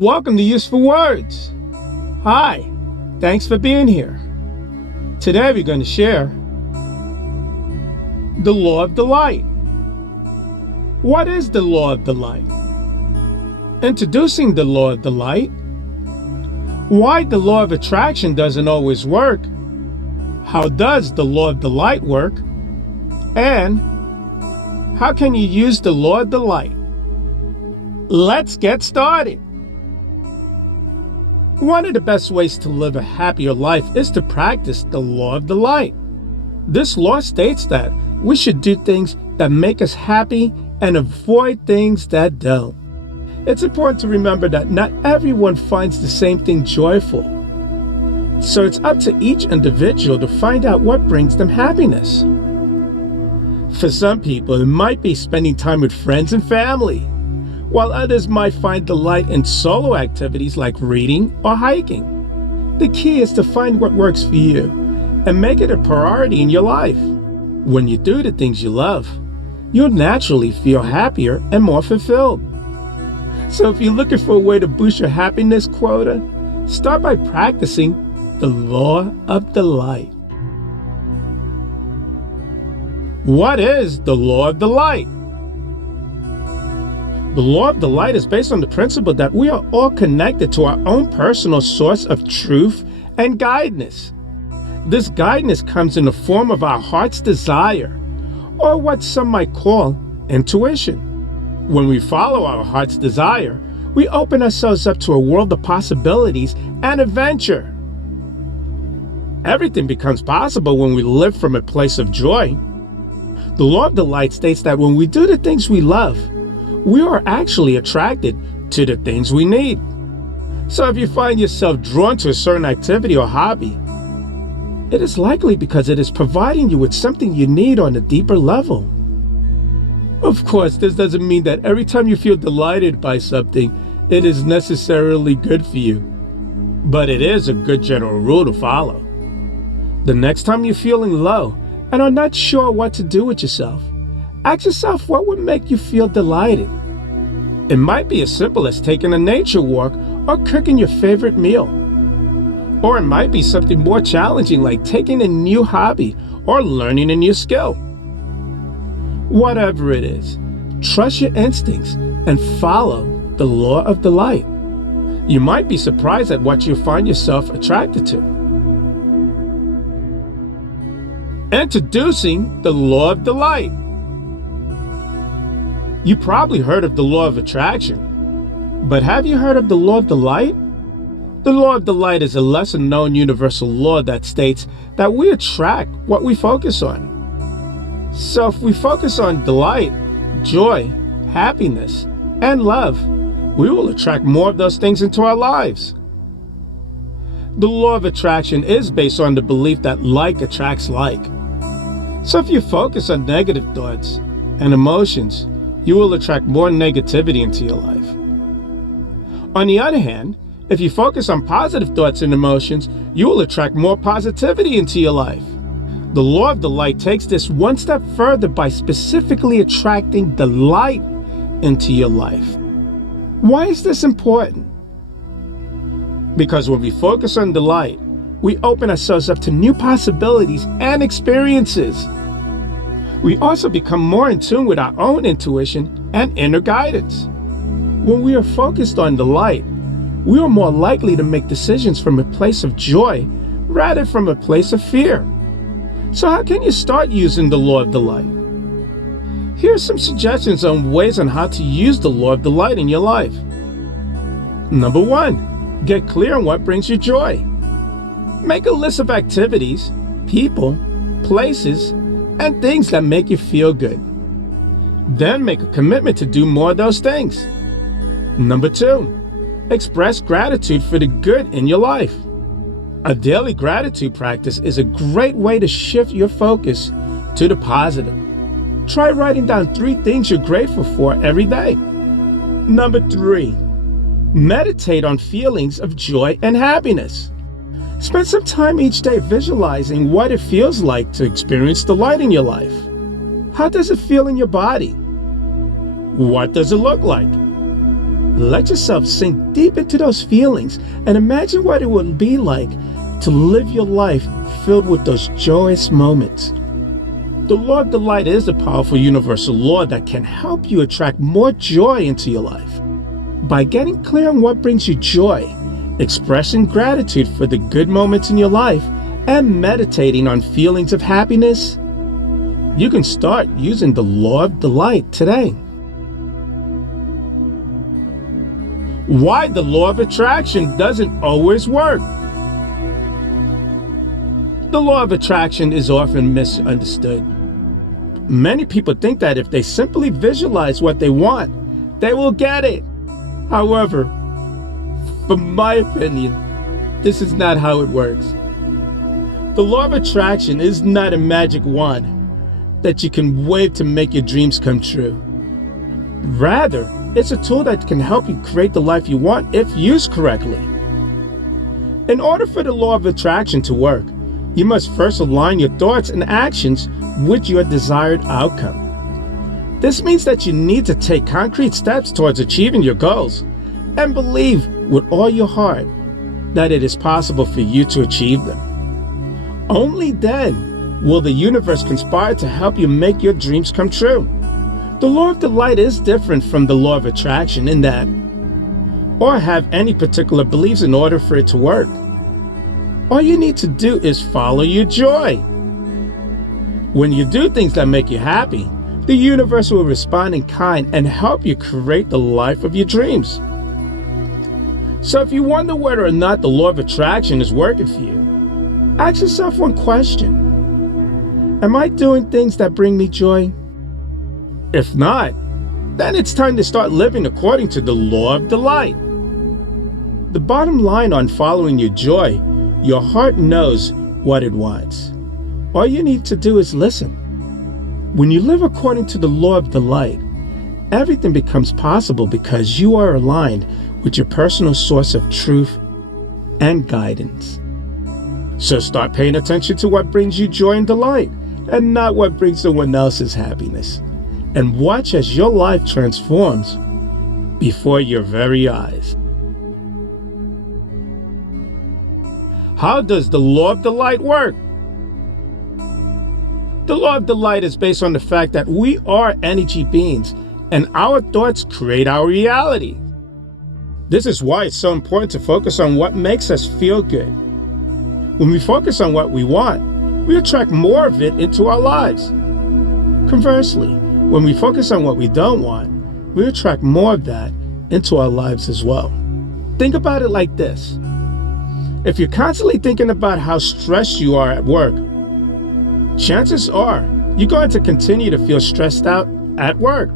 Welcome to Useful Words. Hi, thanks for being here. Today we're going to share the law of delight. What is the law of delight? Introducing the law of delight. Why the law of attraction doesn't always work. How does the law of delight work? And how can you use the law of delight? Let's get started. One of the best ways to live a happier life is to practice the law of delight. This law states that we should do things that make us happy and avoid things that don't. It's important to remember that not everyone finds the same thing joyful. So it's up to each individual to find out what brings them happiness. For some people, it might be spending time with friends and family, while others might find delight in solo activities like reading or hiking. The key is to find what works for you and make it a priority in your life. When you do the things you love, you'll naturally feel happier and more fulfilled. So if you're looking for a way to boost your happiness quota, start by practicing the law of delight. What is the law of delight? The law of delight is based on the principle that we are all connected to our own personal source of truth and guidance. This guidance comes in the form of our heart's desire, or what some might call intuition. When we follow our heart's desire, we open ourselves up to a world of possibilities and adventure. Everything becomes possible when we live from a place of joy. The law of delight states that when we do the things we love, we are actually attracted to the things we need. So if you find yourself drawn to a certain activity or hobby, it is likely because it is providing you with something you need on a deeper level. Of course, this doesn't mean that every time you feel delighted by something, it is necessarily good for you. But it is a good general rule to follow. The next time you're feeling low and are not sure what to do with yourself, ask yourself what would make you feel delighted. It might be as simple as taking a nature walk or cooking your favorite meal. Or it might be something more challenging like taking a new hobby or learning a new skill. Whatever it is, trust your instincts and follow the law of delight. You might be surprised at what you'll find yourself attracted to. Introducing the law of delight. You probably heard of the law of attraction, but have you heard of the law of delight? The law of delight is a lesser-known universal law that states that we attract what we focus on. So if we focus on delight, joy, happiness, and love, we will attract more of those things into our lives. The law of attraction is based on the belief that like attracts like. So if you focus on negative thoughts and emotions, you will attract more negativity into your life. On the other hand, if you focus on positive thoughts and emotions, you will attract more positivity into your life. The law of delight takes this one step further by specifically attracting delight into your life. Why is this important? Because when we focus on delight, we open ourselves up to new possibilities and experiences. We also become more in tune with our own intuition and inner guidance. When we are focused on delight, we are more likely to make decisions from a place of joy rather from a place of fear. So how can you start using the law of delight? Here are some suggestions on ways on how to use the law of delight in your life. Number 1, get clear on what brings you joy. Make a list of activities, people, places, and things that make you feel good. Then make a commitment to do more of those things. Number 2, express gratitude for the good in your life. A daily gratitude practice is a great way to shift your focus to the positive. Try writing down 3 things you're grateful for every day. Number 3, meditate on feelings of joy and happiness. Spend some time each day visualizing what it feels like to experience delight in your life. How does it feel in your body? What does it look like? Let yourself sink deep into those feelings and imagine what it would be like to live your life filled with those joyous moments. The law of delight is a powerful universal law that can help you attract more joy into your life. By getting clear on what brings you joy, expressing gratitude for the good moments in your life, and meditating on feelings of happiness, you can start using the law of delight today. Why the law of attraction doesn't always work. The law of attraction is often misunderstood. Many people think that if they simply visualize what they want, they will get it. However, from my opinion, this is not how it works. The law of attraction is not a magic wand that you can wave to make your dreams come true. Rather, it's a tool that can help you create the life you want if used correctly. In order for the law of attraction to work, you must first align your thoughts and actions with your desired outcome. This means that you need to take concrete steps towards achieving your goals and believe with all your heart that it is possible for you to achieve them. Only then will the universe conspire to help you make your dreams come true. The law of delight is different from the law of attraction in that, or have any particular beliefs in order for it to work. All you need to do is follow your joy. When you do things that make you happy, the universe will respond in kind and help you create the life of your dreams. So if you wonder whether or not the law of attraction is working for you, ask yourself one question. Am I doing things that bring me joy? If not, then it's time to start living according to the law of delight. The bottom line on following your joy, your heart knows what it wants. All you need to do is listen. When you live according to the law of delight, everything becomes possible because you are aligned with your personal source of truth and guidance. So start paying attention to what brings you joy and delight, and not what brings someone else's happiness. And watch as your life transforms before your very eyes. How does the law of delight work? The law of delight is based on the fact that we are energy beings and our thoughts create our reality. This is why it's so important to focus on what makes us feel good. When we focus on what we want, we attract more of it into our lives. Conversely, when we focus on what we don't want, we attract more of that into our lives as well. Think about it like this. If you're constantly thinking about how stressed you are at work, chances are you're going to continue to feel stressed out at work.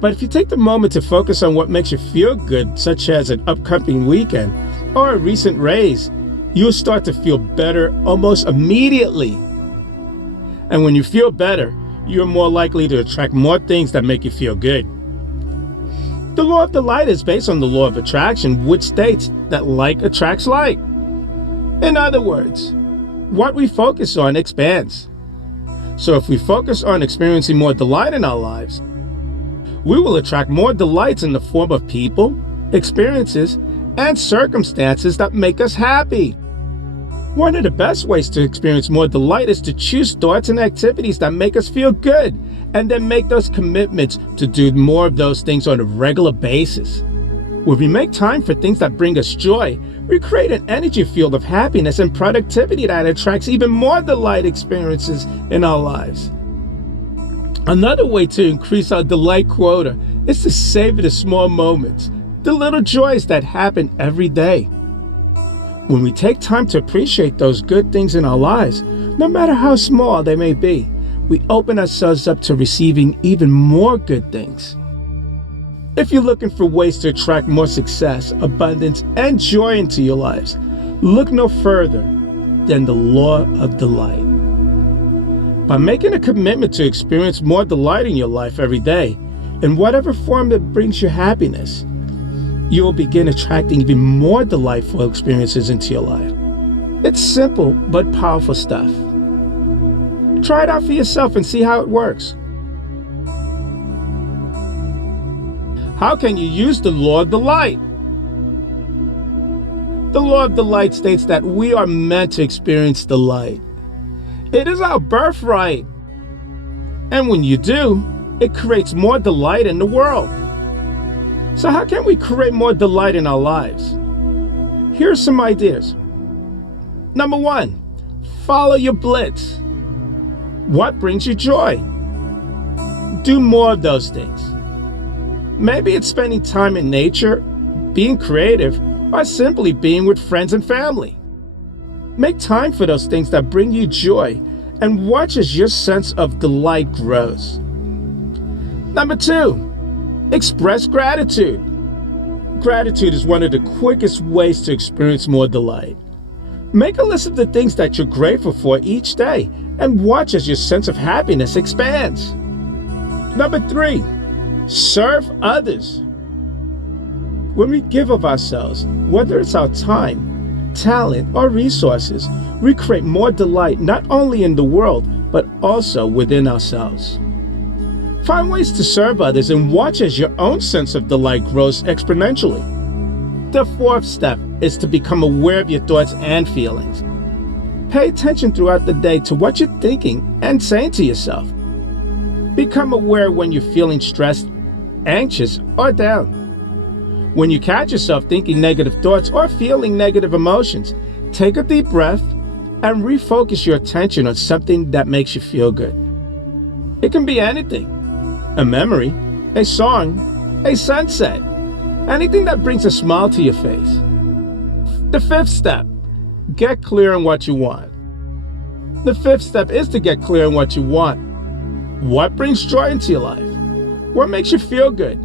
But if you take the moment to focus on what makes you feel good, such as an upcoming weekend or a recent raise, you'll start to feel better almost immediately. And when you feel better, you're more likely to attract more things that make you feel good. The law of delight is based on the law of attraction, which states that like attracts like. In other words, what we focus on expands. So if we focus on experiencing more delight in our lives, we will attract more delights in the form of people, experiences, and circumstances that make us happy. One of the best ways to experience more delight is to choose thoughts and activities that make us feel good, and then make those commitments to do more of those things on a regular basis. When we make time for things that bring us joy, we create an energy field of happiness and productivity that attracts even more delight experiences in our lives. Another way to increase our delight quota is to savor the small moments, the little joys that happen every day. When we take time to appreciate those good things in our lives, no matter how small they may be, we open ourselves up to receiving even more good things. If you're looking for ways to attract more success, abundance, and joy into your lives, look no further than the law of delight. By making a commitment to experience more delight in your life every day, in whatever form that brings you happiness, you will begin attracting even more delightful experiences into your life. It's simple but powerful stuff. Try it out for yourself and see how it works. How can you use the law of the light? The law of the light states that we are meant to experience the light. It is our birthright. And when you do, it creates more delight in the world. So how can we create more delight in our lives? Here are some ideas. Number 1, follow your blitz. What brings you joy? Do more of those things. Maybe it's spending time in nature, being creative, or simply being with friends and family. Make time for those things that bring you joy and watch as your sense of delight grows. Number 2, express gratitude. Gratitude is one of the quickest ways to experience more delight. Make a list of the things that you're grateful for each day and watch as your sense of happiness expands. Number 3, serve others. When we give of ourselves, whether it's our time, talent, or resources, we create more delight not only in the world, but also within ourselves. Find ways to serve others and watch as your own sense of delight grows exponentially. The 4th step is to become aware of your thoughts and feelings. Pay attention throughout the day to what you're thinking and saying to yourself. Become aware when you're feeling stressed, anxious, or down. When you catch yourself thinking negative thoughts or feeling negative emotions, take a deep breath and refocus your attention on something that makes you feel good. It can be anything: a memory, a song, a sunset, anything that brings a smile to your face. The 5th step, get clear on what you want. The 5th step is to get clear on what you want. What brings joy into your life? What makes you feel good?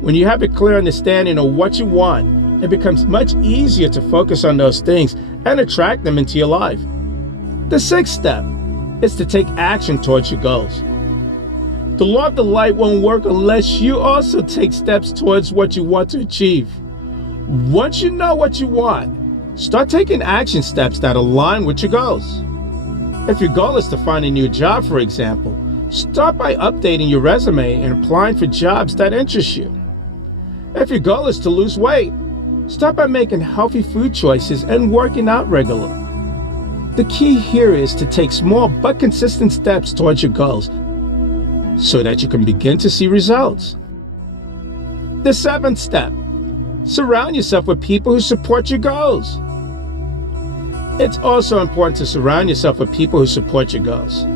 When you have a clear understanding of what you want, it becomes much easier to focus on those things and attract them into your life. The 6th step is to take action towards your goals. The law of the light won't work unless you also take steps towards what you want to achieve. Once you know what you want, start taking action steps that align with your goals. If your goal is to find a new job, for example, start by updating your resume and applying for jobs that interest you. If your goal is to lose weight, start by making healthy food choices and working out regularly. The key here is to take small but consistent steps towards your goals so that you can begin to see results. The 7th step, surround yourself with people who support your goals. It's also important to surround yourself with people who support your goals.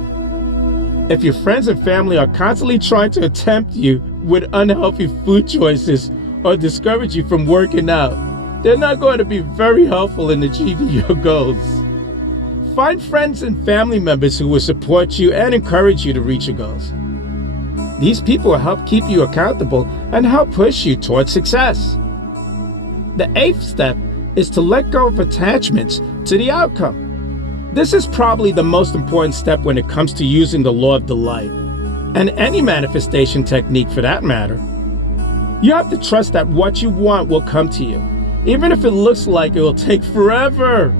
If your friends and family are constantly trying to tempt you with unhealthy food choices or discourage you from working out, they're not going to be very helpful in achieving your goals. Find friends and family members who will support you and encourage you to reach your goals. These people will help keep you accountable and help push you towards success. The 8th step is to let go of attachments to the outcome. This is probably the most important step when it comes to using the law of the light, and any manifestation technique for that matter. You have to trust that what you want will come to you, even if it looks like it will take forever.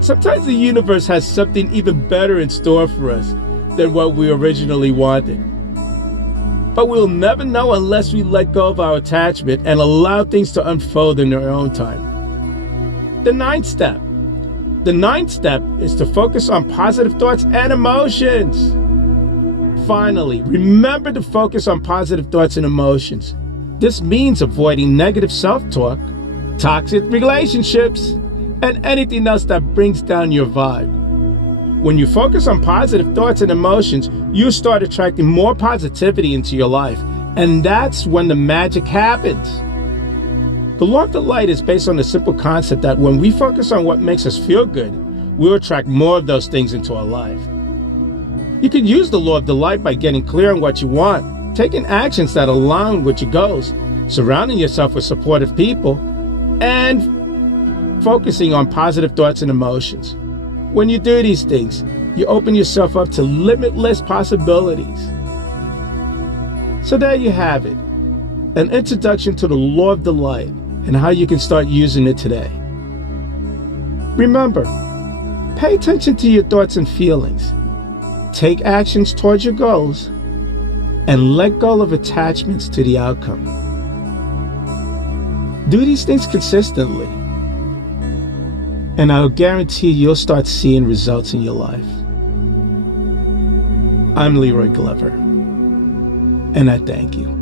Sometimes the universe has something even better in store for us than what we originally wanted. But we'll never know unless we let go of our attachment and allow things to unfold in their own time. The 9th step. The 9th step is to focus on positive thoughts and emotions. Finally, remember to focus on positive thoughts and emotions. This means avoiding negative self-talk, toxic relationships, and anything else that brings down your vibe. When you focus on positive thoughts and emotions, you start attracting more positivity into your life, and that's when the magic happens. The law of the light is based on the simple concept that when we focus on what makes us feel good, we'll attract more of those things into our life. You can use the law of the light by getting clear on what you want, taking actions that align with your goals, surrounding yourself with supportive people, and focusing on positive thoughts and emotions. When you do these things, you open yourself up to limitless possibilities. So there you have it, an introduction to the law of the light and how you can start using it today. Remember, pay attention to your thoughts and feelings, take actions towards your goals, and let go of attachments to the outcome. Do these things consistently, and I'll guarantee you'll start seeing results in your life. I'm Leroy Glover, and I thank you.